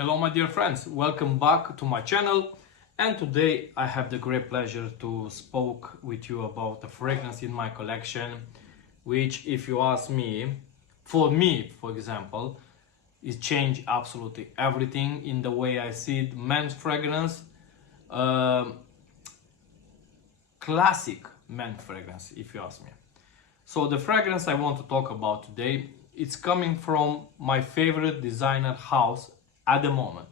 Hello my dear friends, welcome back to my channel, and today I have the great pleasure to speak with you about the fragrance in my collection, which, if you ask me, for example, it changed absolutely everything in the way I see it. Men's fragrance, classic men's fragrance, if you ask me. So the fragrance I want to talk about today, it's coming from my favorite designer house at the moment.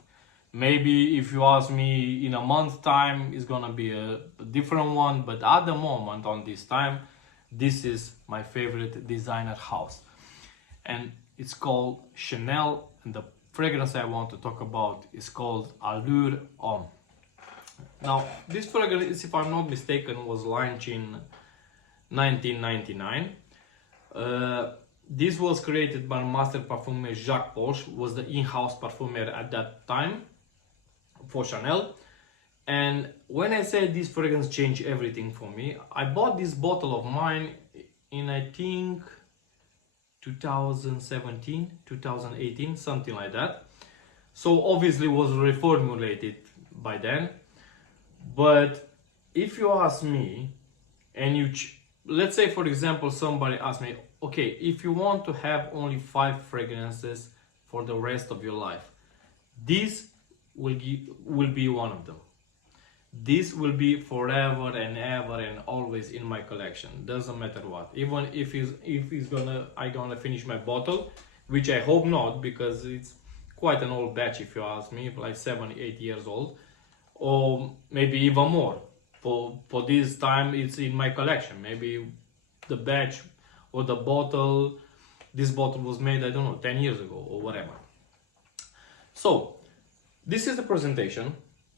Maybe if you ask me in a month's time, it's gonna be a different one, but at the moment, on this time, this is my favorite designer house, and it's called Chanel, and the fragrance I want to talk about is called Allure Homme. Now, this fragrance, if I'm not mistaken, was launched in 1999. This was created by master perfumer Jacques Polch, was the in-house perfumer at that time for Chanel. And when I say this fragrance changed everything for me, I bought this bottle of mine in, I think, 2017, 2018, something like that. So obviously was reformulated by then. But if you ask me, and let's say for example somebody asks me, okay, if you want to have only 5 fragrances for the rest of your life, this will be one of them. This will be forever and ever and always in my collection, doesn't matter what. Even if I gonna finish my bottle, which I hope not, because it's quite an old batch if you ask me, like 7-8 years old, or maybe even more. For this time it's in my collection. Maybe the batch or the bottle, this bottle was made, I don't know, 10 years ago or whatever. So this is the presentation,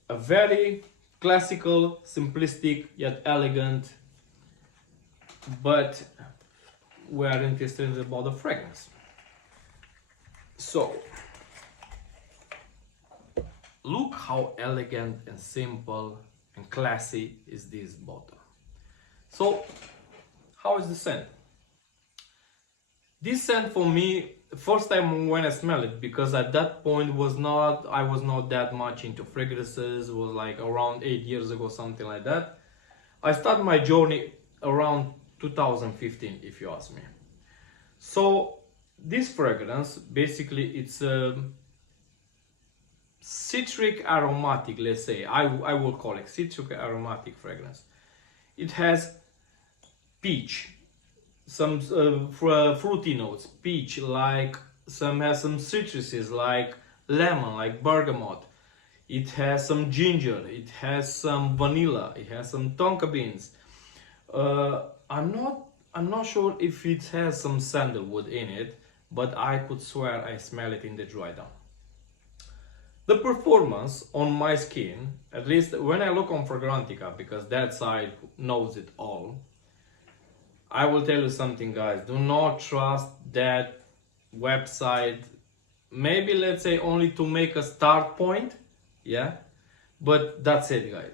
a very classical, simplistic yet elegant, but we are interested about the fragrance. So look how elegant and simple and classy is this bottle. So how is the scent? This scent for me, first time when I smell it, because at that point I was not that much into fragrances, it was like around 8 years ago, something like that. I started my journey around 2015, if you ask me. So this fragrance, basically it's a citric aromatic, let's say, I will call it citric aromatic fragrance. It has peach, some fruity notes, peach, like has some citruses like lemon, like bergamot. It has some ginger, it has some vanilla, it has some tonka beans. I'm not sure if it has some sandalwood in it, but I could swear I smell it in the dry down. The performance on my skin, at least when I look on Fragrantica, because that side knows it all, I will tell you something, guys. Do not trust that website. Maybe, let's say, only to make a start point, yeah, but that's it, guys.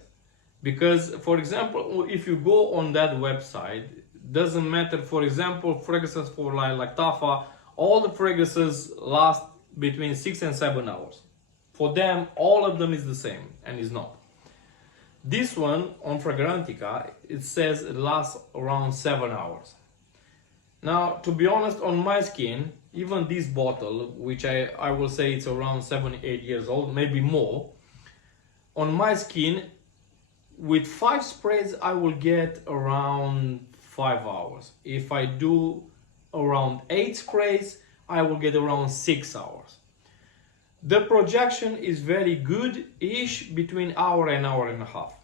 Because, for example, if you go on that website, doesn't matter. For example, fragrances for like Tafa, all the fragrances last between 6 and 7 hours. For them, all of them is the same, and it's not. This one on Fragrantica, it says it lasts around 7 hours. Now, to be honest, on my skin, even this bottle, which I will say it's around 7-8 years old, maybe more, on my skin, with 5 sprays, I will get around 5 hours. If I do around 8 sprays, I will get around 6 hours. The projection is very good-ish, between hour and hour and a half.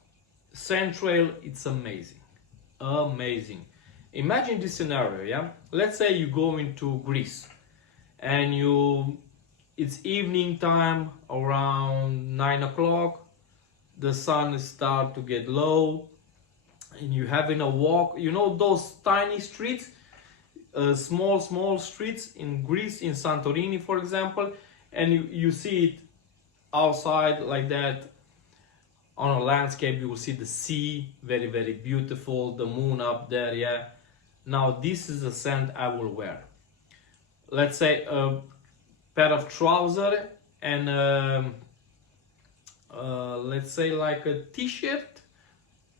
Scent trail, it's amazing. Amazing. Imagine this scenario, yeah? Let's say you go into Greece and it's evening time, around 9 o'clock, the sun starts to get low, and you're having a walk. You know those tiny streets, small streets in Greece, in Santorini, for example, and you see it outside like that on a landscape. You will see the sea, very, very beautiful, the moon up there, yeah. Now this is the scent I will wear. Let's say a pair of trousers and let's say like a t-shirt,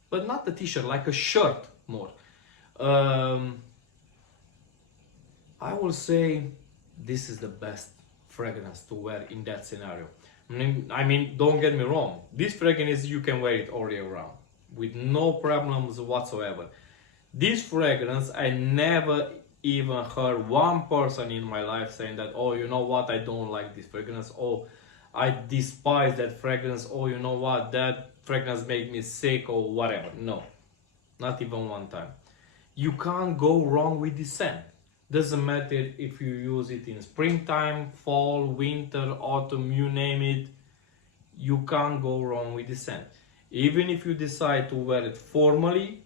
but not a t-shirt, like a shirt more. I will say this is the best fragrance to wear in that scenario. I mean, don't get me wrong, this fragrance you can wear it all year round with no problems whatsoever. This fragrance, I never even heard one person in my life saying that, oh, you know what, I don't like this fragrance, oh, I despise that fragrance, oh, you know what, that fragrance made me sick or whatever. No, not even one time. You can't go wrong with this scent. Doesn't matter if you use it in springtime, fall, winter, autumn, you name it, you can't go wrong with this scent. Even if you decide to wear it formally,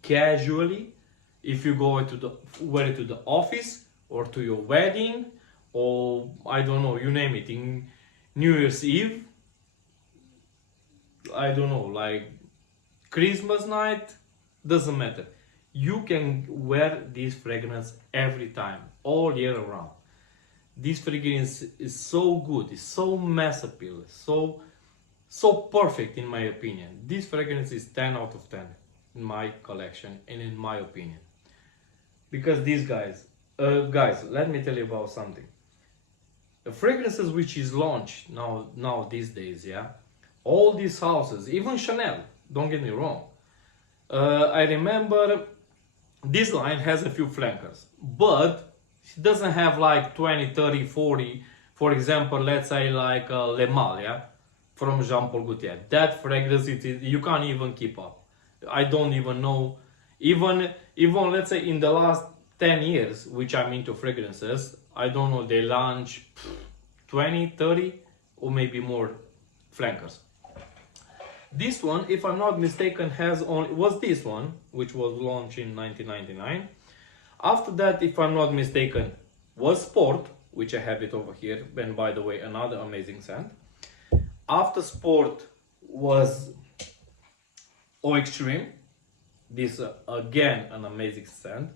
casually, if you go to wear it to the office or to your wedding, or I don't know, you name it, in New Year's Eve, I don't know, like Christmas night, doesn't matter. You can wear this fragrance every time, all year around. This fragrance is so good, it's so mass appeal, so perfect in my opinion. This fragrance is 10 out of 10 in my collection and in my opinion. Because these guys, let me tell you about something. The fragrances which is launched now these days, yeah, all these houses, even Chanel, don't get me wrong. I remember this line has a few flankers, but it doesn't have like 20, 30, 40, for example, let's say like Le Mal, yeah, from Jean Paul Gaultier. That fragrance, you can't even keep up. I don't even know, even let's say in the last 10 years, which I'm into fragrances, I don't know, they launch 20, 30, or maybe more flankers. This one, if I'm not mistaken, was this one, which was launched in 1999. After that, if I'm not mistaken, was Sport, which I have it over here, and by the way, another amazing scent. After Sport was O Extreme, this again an amazing scent.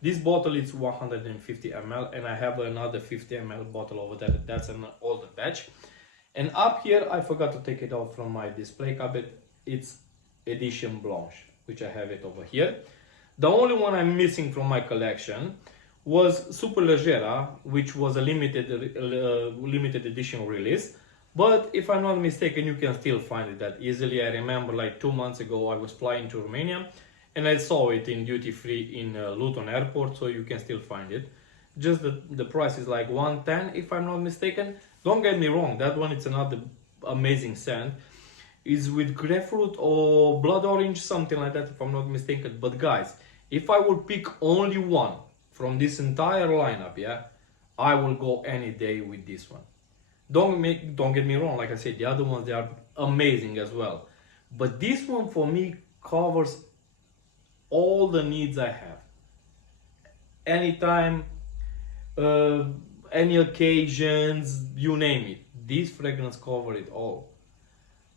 This bottle is 150 ml, and I have another 50 ml bottle over there, that's an older batch. And up here, I forgot to take it out from my display cabinet, it's Edition Blanche, which I have it over here. The only one I'm missing from my collection was Super Leggera, which was a limited edition release. But if I'm not mistaken, you can still find it that easily. I remember like 2 months ago, I was flying to Romania and I saw it in duty free in Luton Airport, so you can still find it. Just the price is like 110 if I'm not mistaken. Don't get me wrong, that one it's another amazing scent. It's with grapefruit or blood orange, something like that if I'm not mistaken. But guys, if I would pick only one from this entire lineup, yeah, I will go any day with this one. Don't get me wrong, like I said, the other ones, they are amazing as well. But this one for me covers all the needs I have. Anytime, any occasions, you name it. This fragrance covers it all.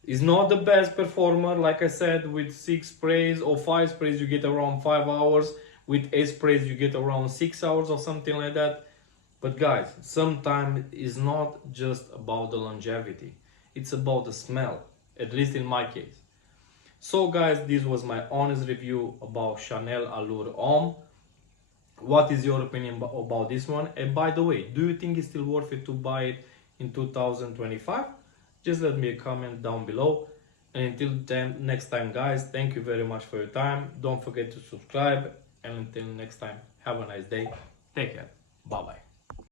It's not the best performer, like I said, with 6 sprays or 5 sprays you get around 5 hours. With 8 sprays you get around 6 hours or something like that. But guys, sometimes it's not just about the longevity. It's about the smell, at least in my case. So guys, this was my honest review about Chanel Allure Homme. What is your opinion about this one? And by the way, do you think it's still worth it to buy it in 2025? Just let me a comment down below. And until then, next time guys, thank you very much for your time. Don't forget to subscribe. And until next time, have a nice day. Take care. Bye bye.